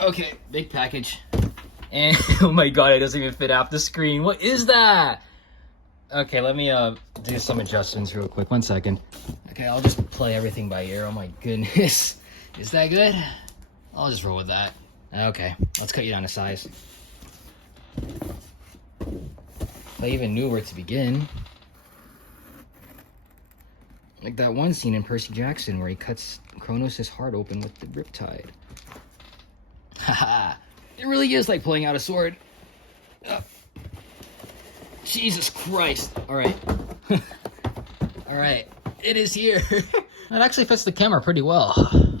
Okay, big package. And oh my god, it doesn't even fit off the screen. What is that? Okay, let me do some adjustments real quick. 1 second. Okay, I'll just play everything by ear. Oh my goodness. Is that good? I'll just roll with that. Okay, let's cut you down to size. If I even knew where to begin. Like that one scene in Percy Jackson where he cuts Kronos' heart open with the riptide. Haha, it really is like pulling out a sword. Jesus Christ. Alright. Alright, it is here. That actually fits the camera pretty well.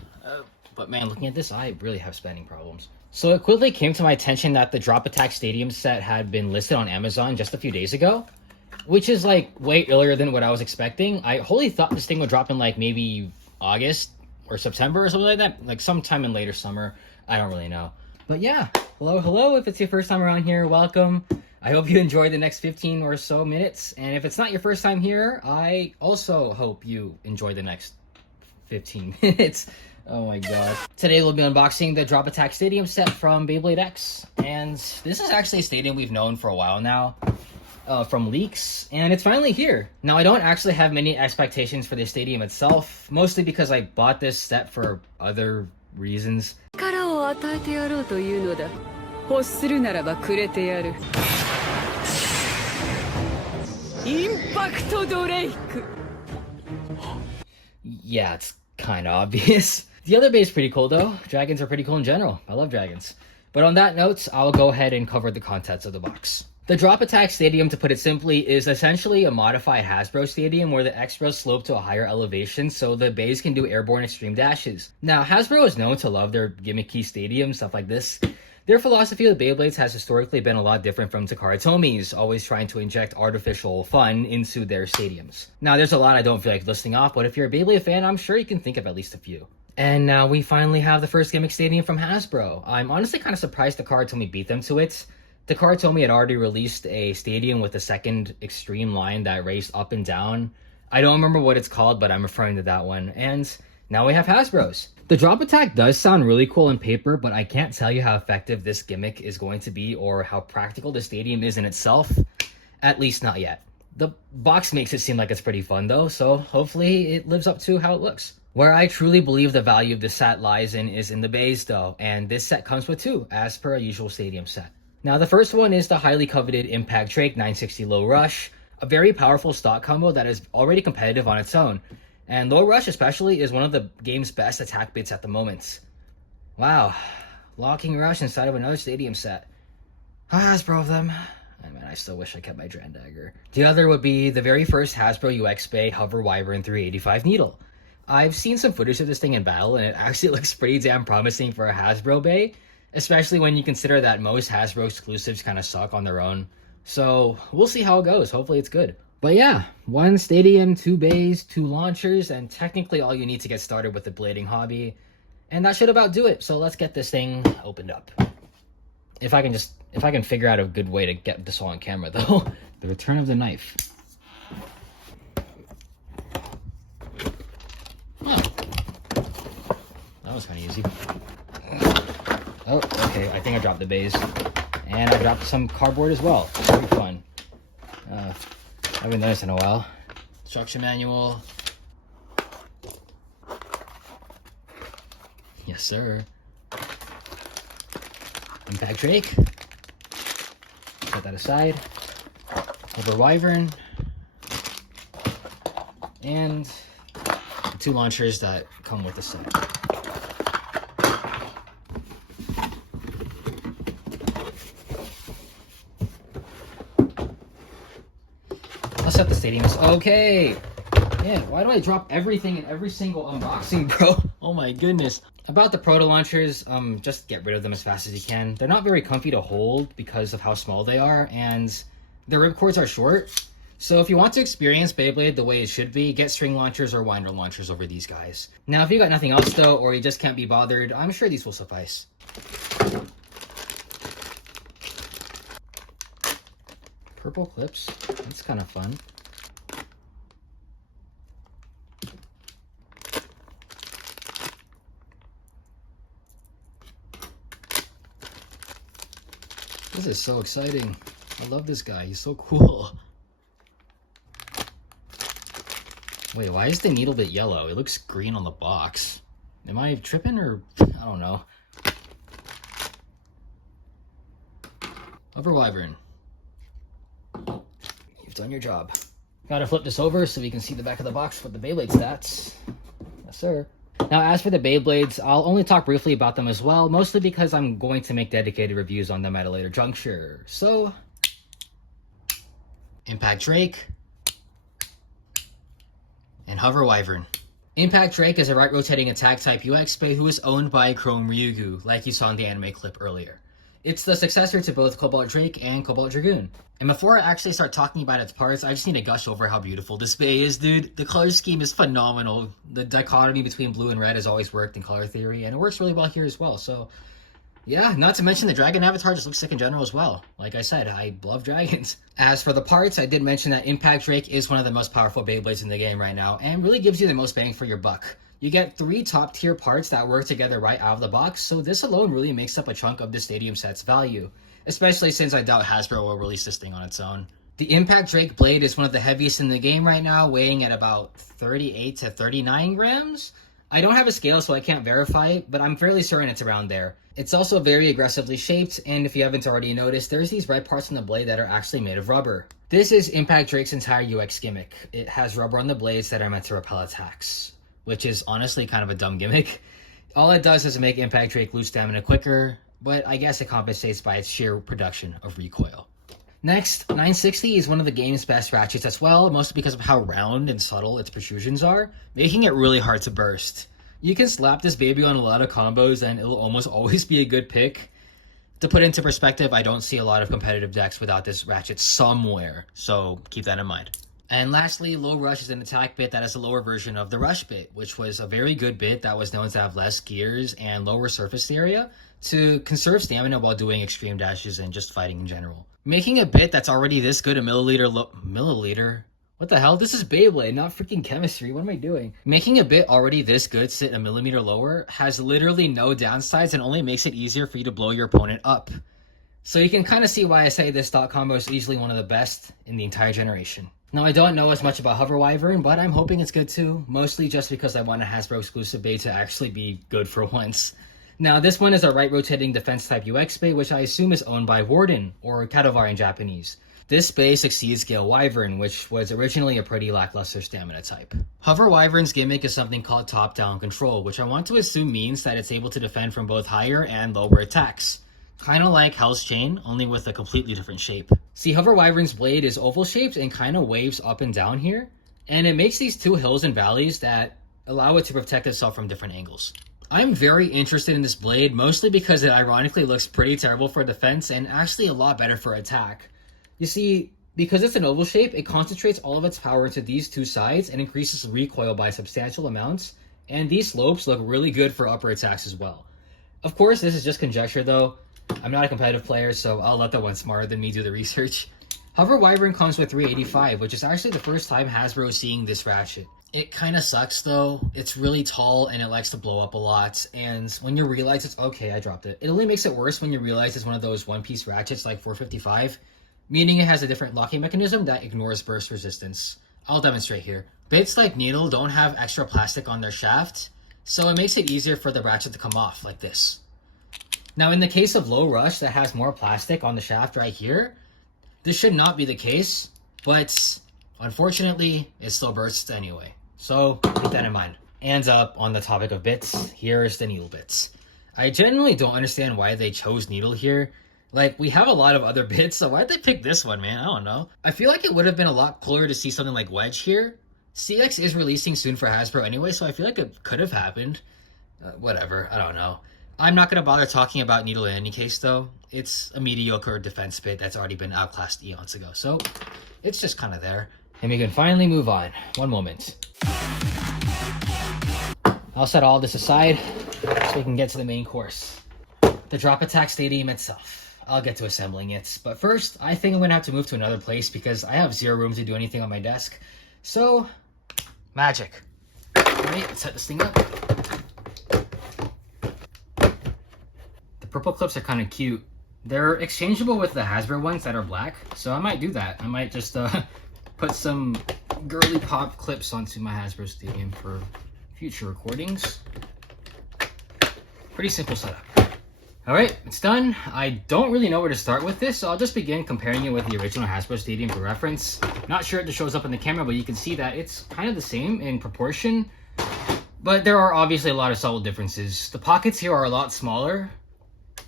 But man, looking at this, I really have spending problems. So it quickly came to my attention that the Drop Attack Stadium set had been listed on Amazon just a few days ago. Which is like way earlier than what I was expecting. I wholly thought this thing would drop in like maybe August or September or something like that. Like sometime in later summer. I don't really know. But yeah, hello. If it's your first time around here, welcome. I hope you enjoy the next 15 or so minutes. And if it's not your first time here, I also hope you enjoy the next 15 minutes. Oh my god. Today we'll be unboxing the Drop Attack Stadium set from Beyblade X. And this is actually a stadium we've known for a while now. From leaks, and it's finally here. Now, I don't actually have many expectations for the stadium itself, mostly because I bought this set for other reasons. Yeah, it's kind of obvious. The other base is pretty cool though. Dragons are pretty cool in general. I love dragons. But on that note, I'll go ahead and cover the contents of the box. The Drop Attack Stadium, to put it simply, is essentially a modified Hasbro Stadium where the extras slope to a higher elevation so the bays can do airborne extreme dashes. Now, Hasbro is known to love their gimmicky stadiums, stuff like this. Their philosophy of the Beyblades has historically been a lot different from Takara Tomi's, always trying to inject artificial fun into their stadiums. Now, there's a lot I don't feel like listing off, but if you're a Beyblade fan, I'm sure you can think of at least a few. And now we finally have the first gimmick stadium from Hasbro. I'm honestly kind of surprised Takara Tomy beat them to it. Takara Tomy had already released a stadium with a second Xtreme line that raced up and down. I don't remember what it's called, but I'm referring to that one. And now we have Hasbro's. The Drop Attack does sound really cool on paper, but I can't tell you how effective this gimmick is going to be or how practical the stadium is in itself. At least not yet. The box makes it seem like it's pretty fun though, so hopefully it lives up to how it looks. Where I truly believe the value of this set lies in is in the bays though, and this set comes with two, as per a usual stadium set. Now, the first one is the highly coveted Impact Drake 960 Low Rush, a very powerful stock combo that is already competitive on its own. And Low Rush especially is one of the game's best attack bits at the moment. Wow, locking Rush inside of another stadium set. Hasbro of them. I mean, I still wish I kept my Dran Dagger. The other would be the very first Hasbro UX Bey Hover Wyvern 385 Needle. I've seen some footage of this thing in battle, and it actually looks pretty damn promising for a Hasbro Bey. Especially when you consider that most Hasbro exclusives kind of suck on their own. So, we'll see how it goes. Hopefully it's good. But yeah, one stadium, two bays, two launchers, and technically all you need to get started with the blading hobby. And that should about do it. So let's get this thing opened up. If I can figure out a good way to get this all on camera though. The return of the knife. Oh. That was kind of easy. Oh, okay, I think I dropped the bays. And I dropped some cardboard as well. Very fun. I haven't done this in a while. Instruction manual. Yes, sir. Impact Drake. Set that aside. Hover Wyvern. And the two launchers that come with the set. Set the stadiums. Okay. Yeah, why do I drop everything in every single unboxing, bro? Oh my goodness. About the Proto Launchers, just get rid of them as fast as you can. They're not very comfy to hold because of how small they are, and their ripcords are short. So if you want to experience Beyblade the way it should be, get string launchers or winder launchers over these guys. Now, if you got nothing else though, or you just can't be bothered, I'm sure these will suffice. Purple clips. That's kind of fun. This is so exciting. I love this guy. He's so cool. Wait, why is the needle bit yellow? It looks green on the box. Am I tripping or... I don't know. Wyvern. You've done your job. Gotta flip this over so we can see the back of the box with the Beyblade stats. Yes, sir. Now, as for the Beyblades, I'll only talk briefly about them as well, mostly because I'm going to make dedicated reviews on them at a later juncture. So, Impact Drake and Wyvern. Impact Drake is a right-rotating attack type UX Bey who is owned by Chrome Ryugu, like you saw in the anime clip earlier. It's the successor to both Cobalt Drake and Cobalt Dragoon. And before I actually start talking about its parts, I just need to gush over how beautiful this Bey is, dude. The color scheme is phenomenal. The dichotomy between blue and red has always worked in color theory, and it works really well here as well. So, yeah, not to mention the dragon avatar just looks sick in general as well. Like I said, I love dragons. As for the parts, I did mention that Impact Drake is one of the most powerful Beyblades in the game right now, and really gives you the most bang for your buck. You get 3 top-tier parts that work together right out of the box, so this alone really makes up a chunk of the Stadium set's value, especially since I doubt Hasbro will release this thing on its own. The Impact Drake blade is one of the heaviest in the game right now, weighing at about 38 to 39 grams. I don't have a scale, so I can't verify it, but I'm fairly certain it's around there. It's also very aggressively shaped, and if you haven't already noticed, there's these red parts on the blade that are actually made of rubber. This is Impact Drake's entire UX gimmick. It has rubber on the blades that are meant to repel attacks, which is honestly kind of a dumb gimmick. All it does is make Impact Drake lose stamina quicker, but I guess it compensates by its sheer production of recoil. Next, 960 is one of the game's best ratchets as well, mostly because of how round and subtle its protrusions are, making it really hard to burst. You can slap this baby on a lot of combos and it'll almost always be a good pick. To put into perspective, I don't see a lot of competitive decks without this ratchet somewhere, so keep that in mind. And lastly, Low Rush is an attack bit that is a lower version of the Rush bit, which was a very good bit that was known to have less gears and lower surface area to conserve stamina while doing extreme dashes and just fighting in general. Making a bit that's already this good a milliliter? What the hell? This is Beyblade, not freaking chemistry. What am I doing? Making a bit already this good sit a millimeter lower has literally no downsides and only makes it easier for you to blow your opponent up. So you can kind of see why I say this stock combo is easily one of the best in the entire generation. Now, I don't know as much about Wyvern, but I'm hoping it's good too, mostly just because I want a Hasbro exclusive Bey to actually be good for once. Now, this one is a right-rotating defense-type UX Bey, which I assume is owned by Warden, or Katavar in Japanese. This Bey succeeds Gale Wyvern, which was originally a pretty lackluster stamina type. Wyvern's gimmick is something called top-down control, which I want to assume means that it's able to defend from both higher and lower attacks. Kind of like Hell's Chain, only with a completely different shape. See, Wyvern's blade is oval-shaped and kind of waves up and down here, and it makes these 2 hills and valleys that allow it to protect itself from different angles. I'm very interested in this blade, mostly because it ironically looks pretty terrible for defense and actually a lot better for attack. You see, because it's an oval shape, it concentrates all of its power into these 2 sides and increases recoil by substantial amounts, and these slopes look really good for upper attacks as well. Of course, this is just conjecture though. I'm not a competitive player, so I'll let the one smarter than me do the research. Wyvern comes with 385, which is actually the first time Hasbro is seeing this ratchet. It kind of sucks though. It's really tall and it likes to blow up a lot, and when you realize it's... Okay, I dropped it. It only makes it worse when you realize it's one of those one-piece ratchets like 455, meaning it has a different locking mechanism that ignores burst resistance. I'll demonstrate here. Bits like Needle don't have extra plastic on their shaft, so it makes it easier for the ratchet to come off like this. Now, in the case of Low Rush that has more plastic on the shaft right here, this should not be the case, but unfortunately, it still bursts anyway. So keep that in mind. And on the topic of bits, here's the Needle bits. I genuinely don't understand why they chose Needle here. Like, we have a lot of other bits, so why'd they pick this one, man? I don't know. I feel like it would have been a lot cooler to see something like Wedge here. CX is releasing soon for Hasbro anyway, so I feel like it could have happened. Whatever, I don't know. I'm not going to bother talking about Needle in any case, though. It's a mediocre defense bit that's already been outclassed eons ago, so it's just kind of there. And we can finally move on. One moment. I'll set all this aside so we can get to the main course. The Drop Attack Stadium itself. I'll get to assembling it, but first, I think I'm going to have to move to another place because I have 0 room to do anything on my desk. So, magic. Alright, let's set this thing up. Purple clips are kind of cute. They're exchangeable with the Hasbro ones that are black, so I might do that. I might just put some girly pop clips onto my Hasbro Stadium for future recordings. Pretty simple setup. Alright, it's done. I don't really know where to start with this, so I'll just begin comparing it with the original Hasbro Stadium for reference. Not sure if it shows up in the camera, but you can see that it's kind of the same in proportion. But there are obviously a lot of subtle differences. The pockets here are a lot smaller,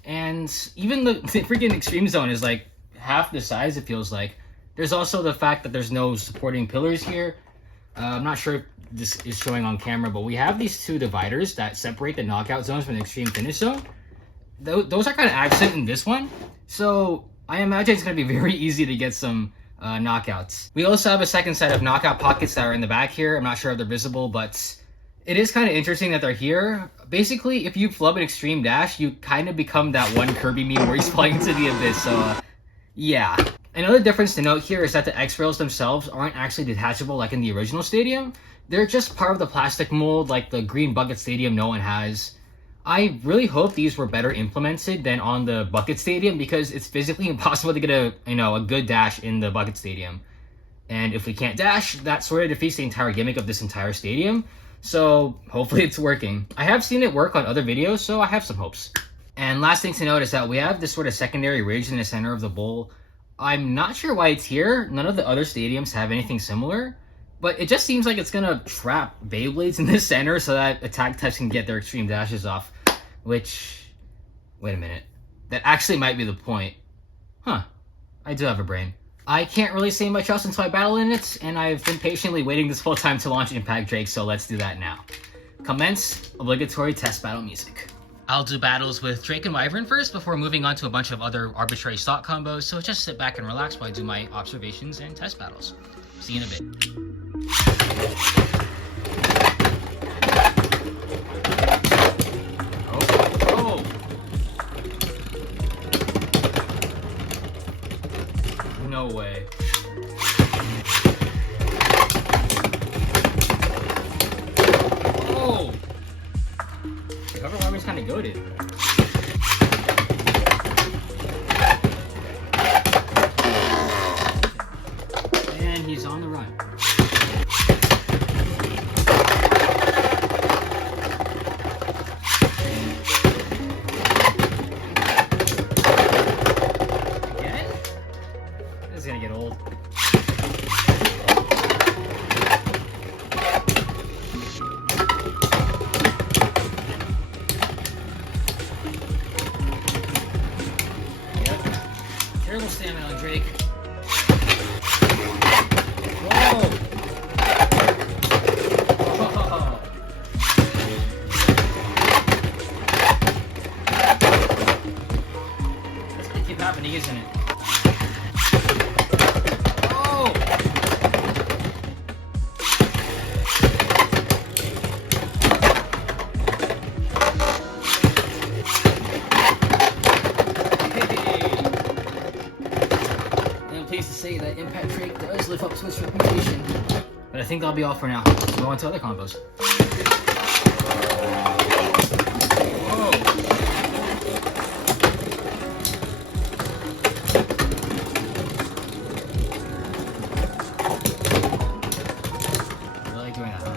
and even the freaking Xtreme Zone is like half the size, it feels like. There's also the fact that there's no supporting pillars here. I'm not sure if this is showing on camera, but we have these two dividers that separate the knockout zones from the Xtreme Finish Zone. Those are kind of absent in this one, so I imagine it's going to be very easy to get some knockouts. We also have a second set of knockout pockets that are in the back here. I'm not sure if they're visible, but it is kind of interesting that they're here. Basically, if you flub an Xtreme Dash, you kind of become that one Kirby meme where he's flying into the abyss, so yeah. Another difference to note here is that the X-Rails themselves aren't actually detachable like in the original Stadium. They're just part of the plastic mold like the green bucket Stadium no one has. I really hope these were better implemented than on the Bucket Stadium because it's physically impossible to get a good dash in the Bucket Stadium. And if we can't dash, that sort of defeats the entire gimmick of this entire stadium. So hopefully it's working. I have seen it work on other videos, so I have some hopes. And last thing to note is that we have this sort of secondary ridge in the center of the bowl. I'm not sure why it's here. None of the other stadiums have anything similar. But it just seems like it's going to trap Beyblades in the center so that attack types can get their extreme dashes off. Which, wait a minute. That actually might be the point. Huh. I do have a brain. I can't really say much else until I battle in it, and I've been patiently waiting this whole time to launch Impact Drake, so let's do that now. Commence obligatory test battle music. I'll do battles with Drake and Wyvern first before moving on to a bunch of other arbitrary stock combos, so just sit back and relax while I do my observations and test battles. See you in a bit. Oh. No way. Oh! Cover Wyvern's kind of goated. And he's on the run. Again? This is gonna get old. Terrible stamina on Drake. Whoa! Oh. That's gonna keep happening, isn't it? Oh! Pleased to say that Impact Drake does live up to its reputation. But I think that'll be all for now. Let's go on to other combos. Whoa. I like doing that, huh?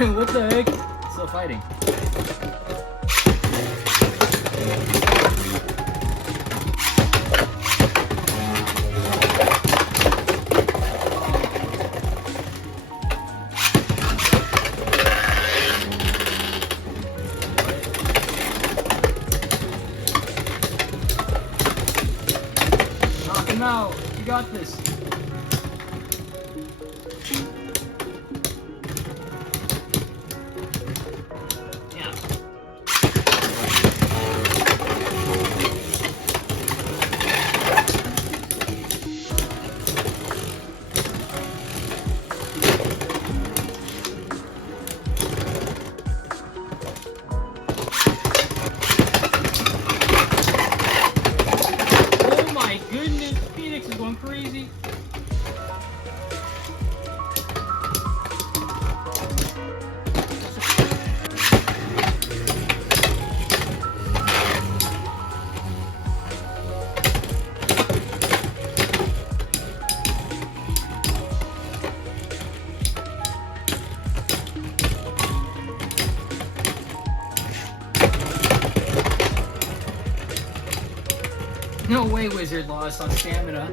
What the heck? Still fighting. Knock him out. You got this. No way Wizard lost on stamina.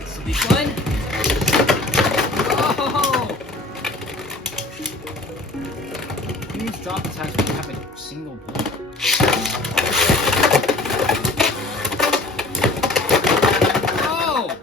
This will be fun. Oh! Huge drop attacks when you have a single bullet. Oh!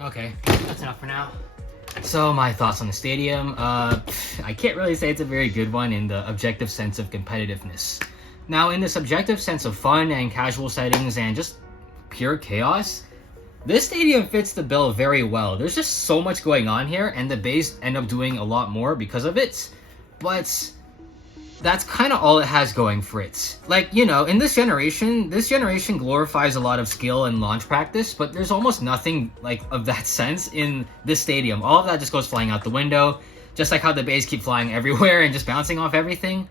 Okay, that's enough for now. So my thoughts on the stadium, I can't really say it's a very good one in the objective sense of competitiveness. Now in the subjective sense of fun and casual settings and just pure chaos, this stadium fits the bill very well. There's just so much going on here and the bays end up doing a lot more because of it, but that's kind of all it has going for it. Like, you know, in this generation glorifies a lot of skill and launch practice, but there's almost nothing like of that sense in this stadium. All of that just goes flying out the window, just like how the bays keep flying everywhere and just bouncing off everything.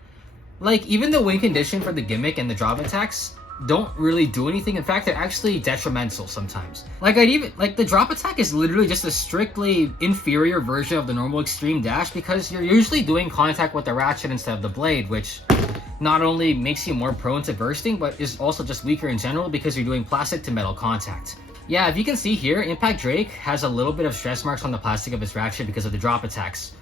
Like, even the win condition for the gimmick and the drop attacks don't really do anything. In fact, they're actually detrimental sometimes. Like, the drop attack is literally just a strictly inferior version of the normal extreme dash because you're usually doing contact with the ratchet instead of the blade, which not only makes you more prone to bursting, but is also just weaker in general because you're doing plastic to metal contact. Yeah, if you can see here, Impact Drake has a little bit of stress marks on the plastic of his ratchet because of the drop attacks.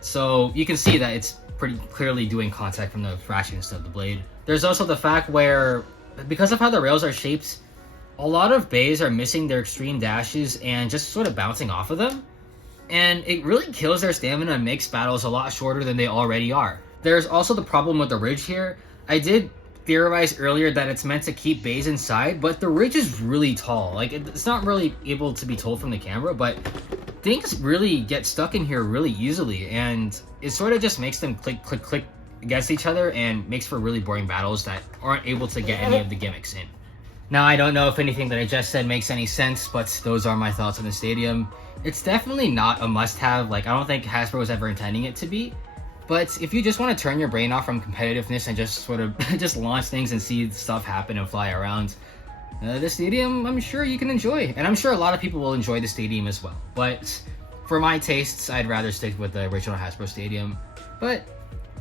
So you can see that it's pretty clearly doing contact from the ratchet instead of the blade. There's also the fact where, because of how the rails are shaped, a lot of bays are missing their extreme dashes and just sort of bouncing off of them. And it really kills their stamina and makes battles a lot shorter than they already are. There's also the problem with the ridge here. I did theorize earlier that it's meant to keep bays inside, but the ridge is really tall. Like, it's not really able to be told from the camera, but things really get stuck in here really easily, and it sort of just makes them click, click, click against each other and makes for really boring battles that aren't able to get any of the gimmicks in. Now, I don't know if anything that I just said makes any sense, but those are my thoughts on the stadium. It's definitely not a must-have. Like, I don't think Hasbro was ever intending it to be. But if you just want to turn your brain off from competitiveness and just sort of just launch things and see stuff happen and fly around, the stadium, I'm sure you can enjoy. And I'm sure a lot of people will enjoy the stadium as well. But for my tastes, I'd rather stick with the original Hasbro stadium. But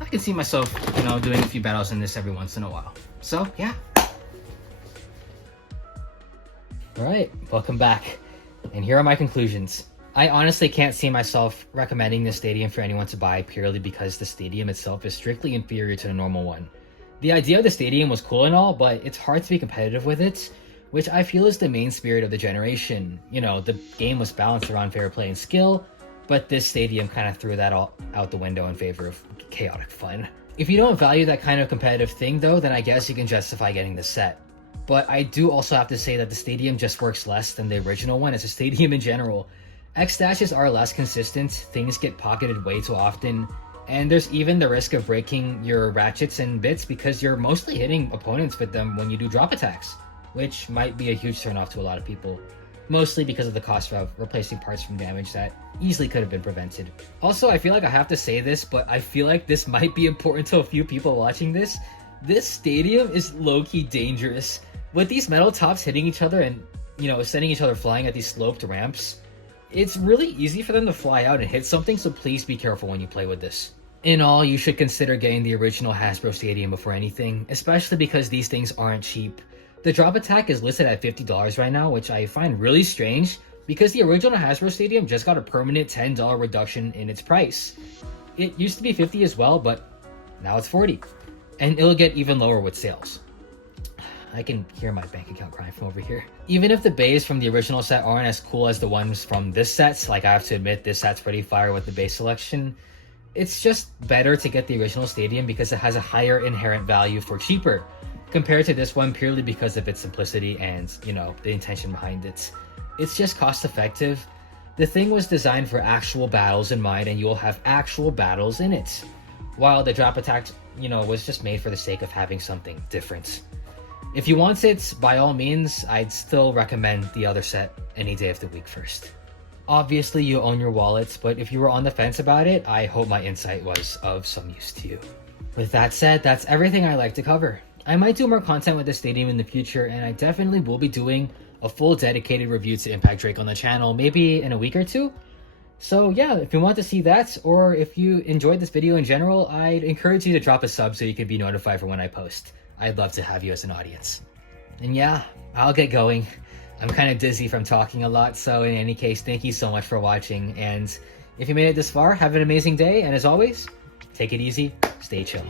I can see myself, you know, doing a few battles in this every once in a while. So, yeah. Alright, welcome back. And here are my conclusions. I honestly can't see myself recommending this stadium for anyone to buy purely because the stadium itself is strictly inferior to the normal one. The idea of the stadium was cool and all, but it's hard to be competitive with it, which I feel is the main spirit of the generation. You know, the game was balanced around fair play and skill, but this stadium kind of threw that all out the window in favor of chaotic fun. If you don't value that kind of competitive thing though, then I guess you can justify getting the set. But I do also have to say that the stadium just works less than the original one as a stadium in general. X dashes are less consistent, things get pocketed way too often, and there's even the risk of breaking your ratchets and bits because you're mostly hitting opponents with them when you do drop attacks, which might be a huge turnoff to a lot of people, mostly because of the cost of replacing parts from damage that easily could have been prevented. Also, I feel like I have to say this, but I feel like this might be important to a few people watching this. This stadium is low-key dangerous. With these metal tops hitting each other and, you know, sending each other flying at these sloped ramps, it's really easy for them to fly out and hit something, so please be careful when you play with this. In all, you should consider getting the original Hasbro Stadium before anything, especially because these things aren't cheap. The drop attack is listed at $50 right now, which I find really strange, because the original Hasbro Stadium just got a permanent $10 reduction in its price. It used to be $50 as well, but now it's $40. And it'll get even lower with sales. I can hear my bank account crying from over here. Even if the bays from the original set aren't as cool as the ones from this set, like I have to admit this set's pretty fire with the base selection, it's just better to get the original stadium because it has a higher inherent value for cheaper. compared to this one purely because of its simplicity and, you know, the intention behind it. It's just cost effective. The thing was designed for actual battles in mind, and you'll have actual battles in it. While the drop attack, you know, was just made for the sake of having something different. If you want it, by all means, I'd still recommend the other set any day of the week first. Obviously, you own your wallets, but if you were on the fence about it, I hope my insight was of some use to you. With that said, that's everything I like to cover. I might do more content with the stadium in the future, and I definitely will be doing a full dedicated review to Impact Drake on the channel, maybe in a week or two. So yeah, if you want to see that, or if you enjoyed this video in general, I'd encourage you to drop a sub so you can be notified for when I post. I'd love to have you as an audience. And yeah, I'll get going. I'm kind of dizzy from talking a lot, so in any case, thank you so much for watching, and if you made it this far, have an amazing day, and as always, take it easy, stay chill.